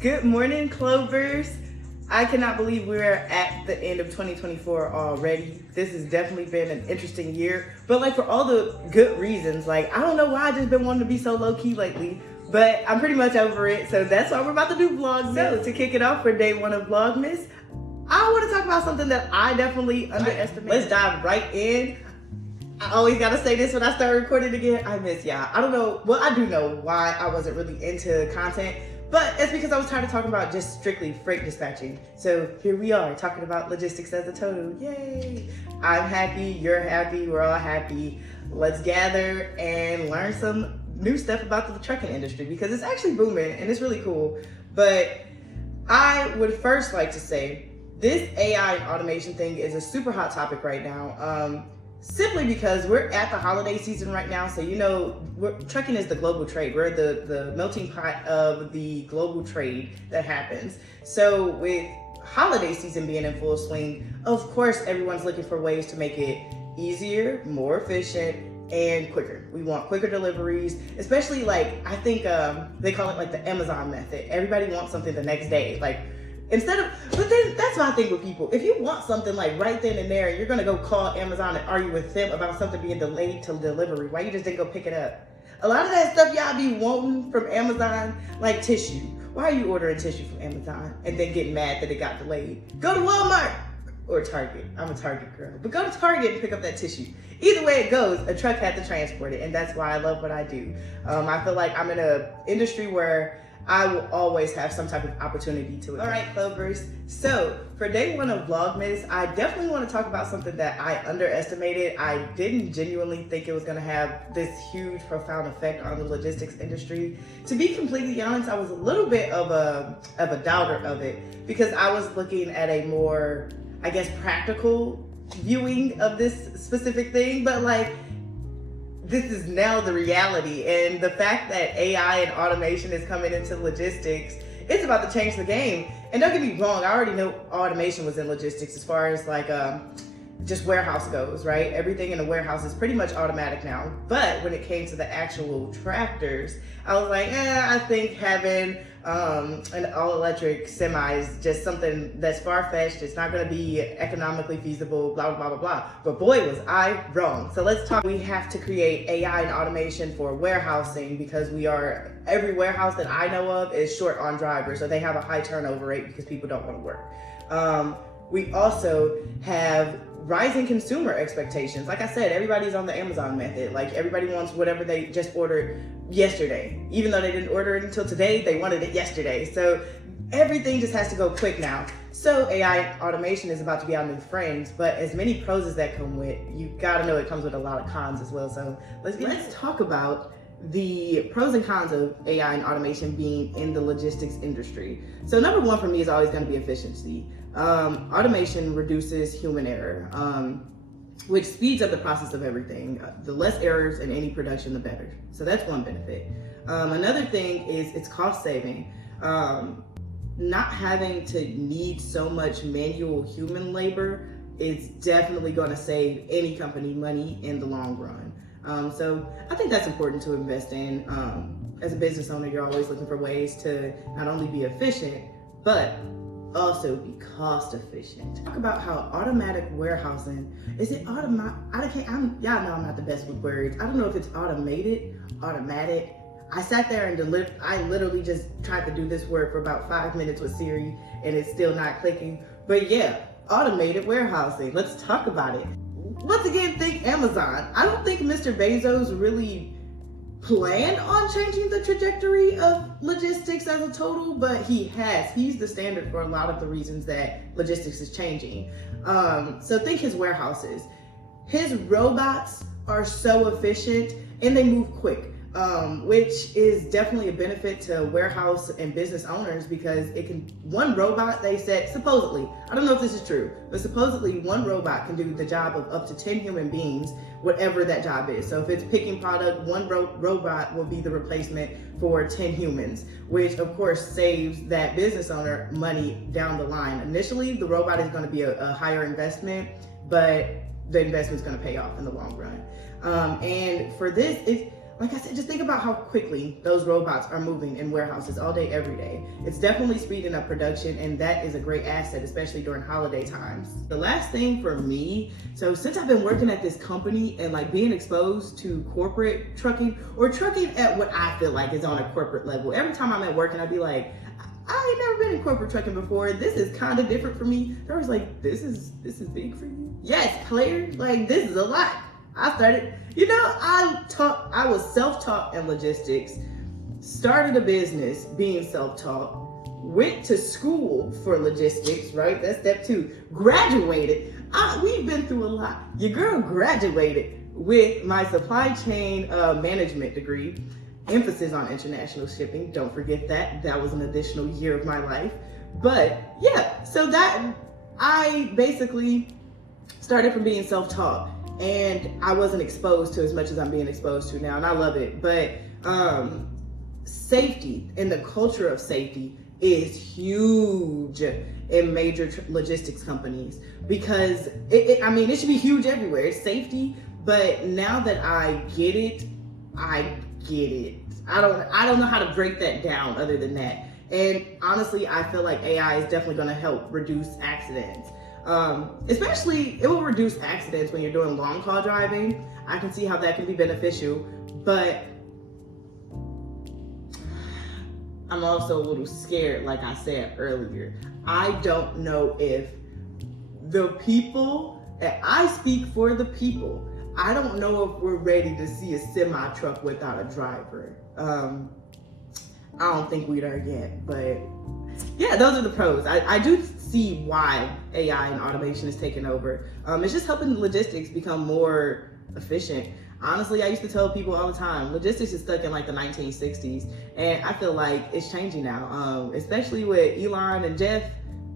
Good morning, Clovers. I cannot believe we're at the end of 2024 already. This has definitely been an interesting year, but like for all the good reasons. Like, I don't know why I just been wanting to be so low key lately, but I'm pretty much over it. So that's why we're about to do Vlogmas. So to kick it off for day one of Vlogmas, I want to talk about something that I definitely underestimated. Let's dive right in. I always gotta say this when I start recording again. I miss y'all. I don't know, well, I do know why I wasn't really into content, but it's because I was tired of talking about just strictly freight dispatching. So here we are talking about logistics as a total. Yay! I'm happy, you're happy, we're all happy. Let's gather and learn some new stuff about the trucking industry because it's actually booming and it's really cool. But I would first like to say this AI and automation thing is a super hot topic right now. Simply because we're at the holiday season right now. So, you know, trucking is the global trade. We're the melting pot of the global trade that happens. So with holiday season being in full swing, of course, everyone's looking for ways to make it easier, more efficient, and quicker. We want quicker deliveries, especially like, I think they call it like the Amazon method. Everybody wants something the next day. Like, but then that's my thing with people. If you want something like right then and there, you're gonna go call Amazon and argue with them about something being delayed till delivery. Why you just didn't go pick it up? A lot of that stuff y'all be wanting from Amazon, like tissue. Why are you ordering tissue from Amazon and then getting mad that it got delayed? Go to Walmart or Target. I'm a Target girl, but go to Target and pick up that tissue. Either way it goes, a truck had to transport it, and that's why I love what I do. I feel like I'm in an industry where I will always have some type of opportunity to it. All right, Clovers. So for day one of Vlogmas, I definitely want to talk about something that I underestimated. I didn't genuinely think it was going to have this huge, profound effect on the logistics industry. To be completely honest, I was a little bit of a doubter of it because I was looking at a more, I guess, practical viewing of this specific thing. But like, this is now the reality, and the fact that AI and automation is coming into logistics, it's about to change the game. And don't get me wrong, I already know automation was in logistics as far as like just warehouse goes, right? Everything in a warehouse is pretty much automatic now. But when it came to the actual tractors, I was like, I think having an all-electric semi is just something that's far-fetched. It's not going to be economically feasible, blah, blah, blah, blah. But boy, was I wrong. So let's talk. We have to create AI and automation for warehousing because every warehouse that I know of is short on drivers. So they have a high turnover rate because people don't want to work. We also have rising consumer expectations. Like I said, everybody's on the Amazon method. Like everybody wants whatever they just ordered yesterday. Even though they didn't order it until today, they wanted it yesterday. So everything just has to go quick now. So AI automation is about to be our new friends, but as many pros as that come with, you gotta know it comes with a lot of cons as well. So let's talk about the pros and cons of AI and automation being in the logistics industry. So number one for me is always going to be efficiency. Automation reduces human error, which speeds up the process of everything. The less errors in any production, the better. So that's one benefit. Another thing is it's cost saving. Not having to need so much manual human labor is definitely going to save any company money in the long run. So I think that's important to invest in. As a business owner, you're always looking for ways to not only be efficient, but also be cost efficient. Talk about how automatic warehousing, is it automatic? Y'all know I'm not the best with words. I don't know if it's automated, automatic. I sat there and I literally just tried to do this word for about 5 minutes with Siri and it's still not clicking. But yeah, automated warehousing. Let's talk about it. Once again, think Amazon. I don't think Mr. Bezos really planned on changing the trajectory of logistics as a total, but he has. He's the standard for a lot of the reasons that logistics is changing. So think his warehouses. His robots are so efficient and they move quick. Which is definitely a benefit to warehouse and business owners because one robot, they said, supposedly, I don't know if this is true, but supposedly one robot can do the job of up to 10 human beings, whatever that job is. So if it's picking product, one robot will be the replacement for 10 humans, which of course saves that business owner money down the line. Initially, the robot is going to be a higher investment, but the investment's going to pay off in the long run. And for this, like I said, just think about how quickly those robots are moving in warehouses all day, every day. It's definitely speeding up production, and that is a great asset, especially during holiday times. The last thing for me, so since I've been working at this company and like being exposed to corporate trucking, or trucking at what I feel like is on a corporate level, every time I'm at work and I'd be like, I ain't never been in corporate trucking before. This is kind of different for me. They're always like, this is big for you? Yes, Claire, like this is a lot. I started, I was self-taught in logistics, started a business being self-taught, went to school for logistics, right? That's step 2. Graduated. We've been through a lot. Your girl graduated with my supply chain management degree, emphasis on international shipping. Don't forget that. That was an additional year of my life. But yeah, so that I basically started from being self-taught. And I wasn't exposed to as much as I'm being exposed to now, and I love it. But safety and the culture of safety is huge in major logistics companies, because it should be huge everywhere. It's safety, but now that I get it. I don't know how to break that down other than that. And honestly, I feel like AI is definitely going to help reduce accidents. Especially, it will reduce accidents when you're doing long haul driving. I can see how that can be beneficial, but I'm also a little scared, like I said earlier. I don't know if the people, and I speak for the people, I don't know if we're ready to see a semi truck without a driver. I don't think we're there yet, but yeah, those are the pros. I do see why AI and automation is taking over. It's just helping logistics become more efficient. Honestly, I used to tell people all the time, logistics is stuck in like the 1960s, and I feel like it's changing now. Especially with Elon and Jeff,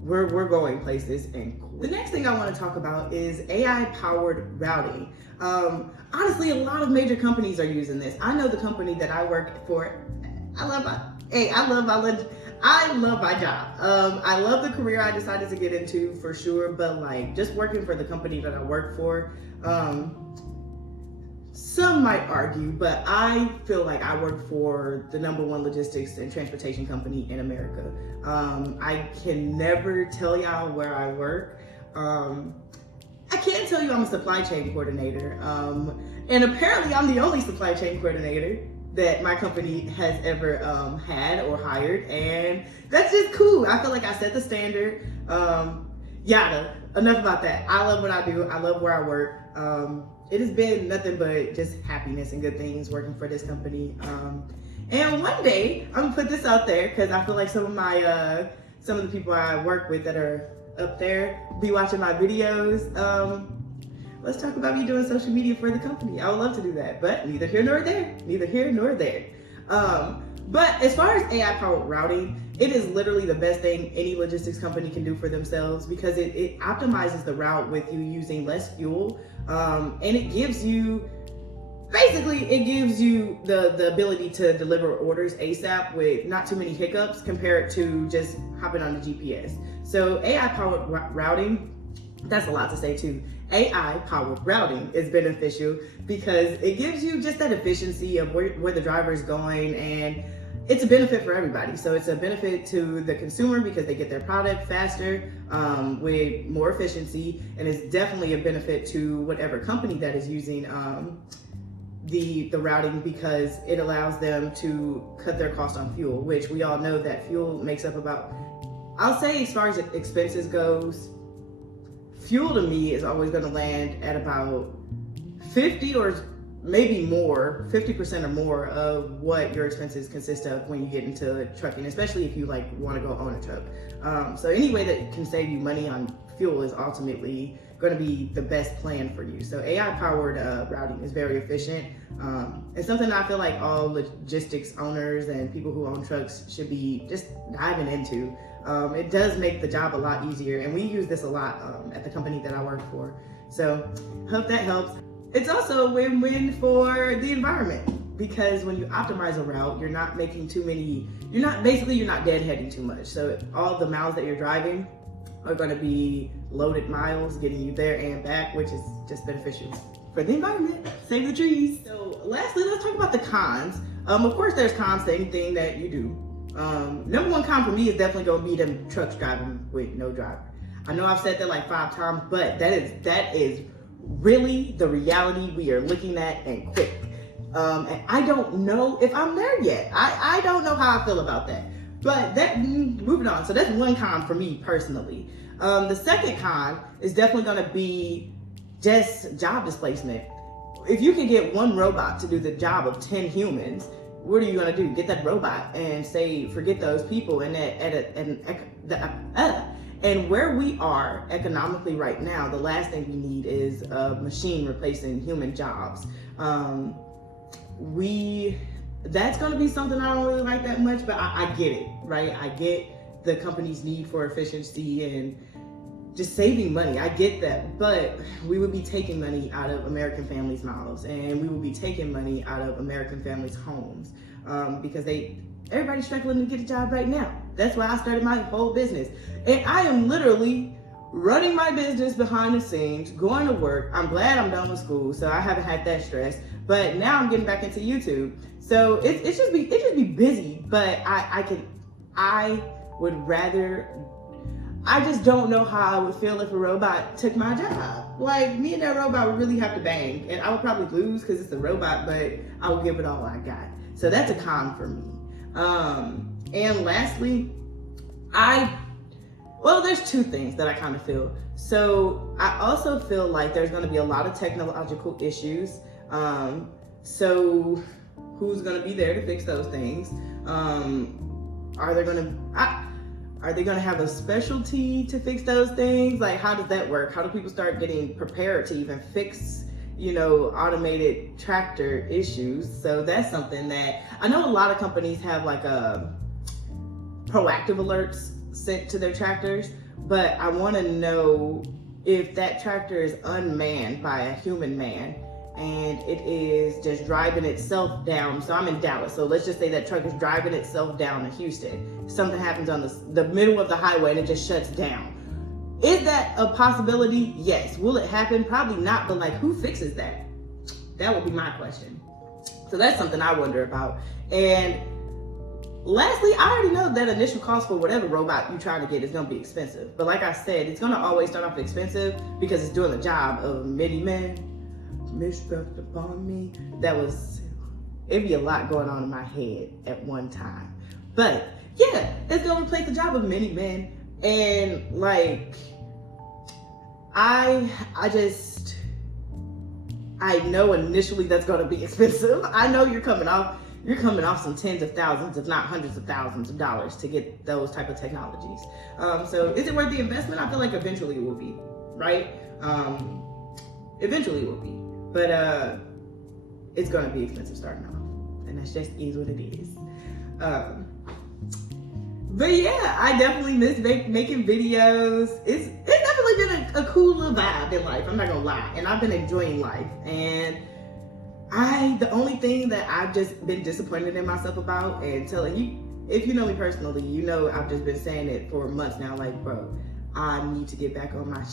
we're going places. And the next thing I want to talk about is AI-powered routing. Honestly, a lot of major companies are using this. I know the company that I work for. I love my job. I love the career I decided to get into, for sure, but like just working for the company that I work for, some might argue, but I feel like I work for the #1 logistics and transportation company in America. I can never tell y'all where I work. I can tell you I'm a supply chain coordinator, and apparently I'm the only supply chain coordinator that my company has ever had or hired, and that's just cool. I feel like I set the standard. Enough about that. I love what I do. I love where I work. It has been nothing but just happiness and good things working for this company. And one day, I'm gonna put this out there because I feel like some of the people I work with that are up there be watching my videos. Let's talk about me doing social media for the company. I would love to do that, but neither here nor there. Neither here nor there. But as far as AI-powered routing, it is literally the best thing any logistics company can do for themselves, because it optimizes the route with you using less fuel, and it gives you the ability to deliver orders ASAP with not too many hiccups compared to just hopping on the GPS. So AI-powered routing, that's a lot to say too. AI-powered routing is beneficial because it gives you just that efficiency of where the driver is going, and it's a benefit for everybody. So it's a benefit to the consumer because they get their product faster, with more efficiency, and it's definitely a benefit to whatever company that is using the routing, because it allows them to cut their cost on fuel, which we all know that fuel makes up about, I'll say as far as expenses goes, fuel to me is always going to land at about 50 or maybe more, 50% or more of what your expenses consist of when you get into trucking, especially if you like want to go own a truck. So any way that can save you money on fuel is ultimately going to be the best plan for you. So AI-powered routing is very efficient. It's something I feel like all logistics owners and people who own trucks should be just diving into. It does make the job a lot easier, and we use this a lot at the company that I work for. So hope that helps. It's also a win-win for the environment, because when you optimize a route, you're not making too many, you're not deadheading too much. So all the miles that you're driving are going to be loaded miles getting you there and back, which is just beneficial for the environment. Save the trees. So lastly, let's talk about the cons. Of course, there's cons to anything that you do. Number one con for me is definitely going to be them trucks driving with no driver. I know I've said that like 5 times, but that is really the reality we are looking at and quick. And I don't know if I'm there yet. I don't know how I feel about that. But moving on. So that's one con for me personally. The second con is definitely going to be just job displacement. If you can get one robot to do the job of 10 humans, what are you going to do? Get that robot and say, forget those people. And where we are economically right now, the last thing we need is a machine replacing human jobs. That's going to be something I don't really like that much, but I get it, right? I get the company's need for efficiency and just saving money. I get that, but we would be taking money out of American families' mouths, and we would be taking money out of American families' homes, because everybody's struggling to get a job right now. That's why I started my whole business, and I am literally running my business behind the scenes, going to work. I'm glad I'm done with school, so I haven't had that stress. But now I'm getting back into YouTube, so it just be busy. But I would rather. I just don't know how I would feel if a robot took my job. Like, me and that robot would really have to bang, and I would probably lose because it's a robot, but I would give it all I got. So that's a con for me. And lastly, there's two things that I kind of feel. So I also feel like there's going to be a lot of technological issues. So who's going to be there to fix those things? Are they going to have a specialty to fix those things? Like, how does that work? How do people start getting prepared to even fix, automated tractor issues? So that's something that I know a lot of companies have, like proactive alerts sent to their tractors, but I want to know if that tractor is unmanned by a human man and it is just driving itself down. So I'm in Dallas, so let's just say that truck is driving itself down to Houston. Something happens on the middle of the highway and it just shuts down. Is that a possibility? Yes. Will it happen? Probably not, but like, who fixes that? That would be my question. So that's something I wonder about. And lastly, I already know that initial cost for whatever robot you're trying to get is going to be expensive. But like I said, it's going to always start off expensive because it's doing the job of many men. Misstepped upon me. It'd be a lot going on in my head at one time. But yeah, it's going to replace the job of many men. And like, I know initially that's going to be expensive. I know you're coming off some tens of thousands, if not hundreds of thousands of dollars to get those type of technologies. So is it worth the investment? I feel like eventually it will be, right? Eventually it will be, but it's going to be expensive starting off, and that's just is what it is. But yeah, I definitely miss making videos. It's definitely been a cool little vibe in life, I'm not gonna lie, and I've been enjoying life. And the only thing that I've just been disappointed in myself about, and telling you, if you know me personally, you know I've just been saying it for months now, like, bro, I need to get back on my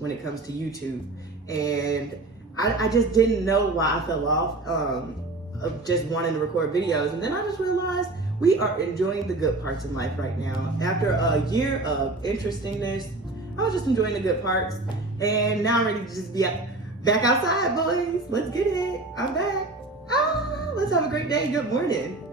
when it comes to YouTube. And I just didn't know why I fell off of just wanting to record videos. And then I just realized we are enjoying the good parts in life right now. After a year of interestingness, I was just enjoying the good parts. And now I'm ready to just be back outside, boys. Let's get it. I'm back. Let's have a great day. Good morning.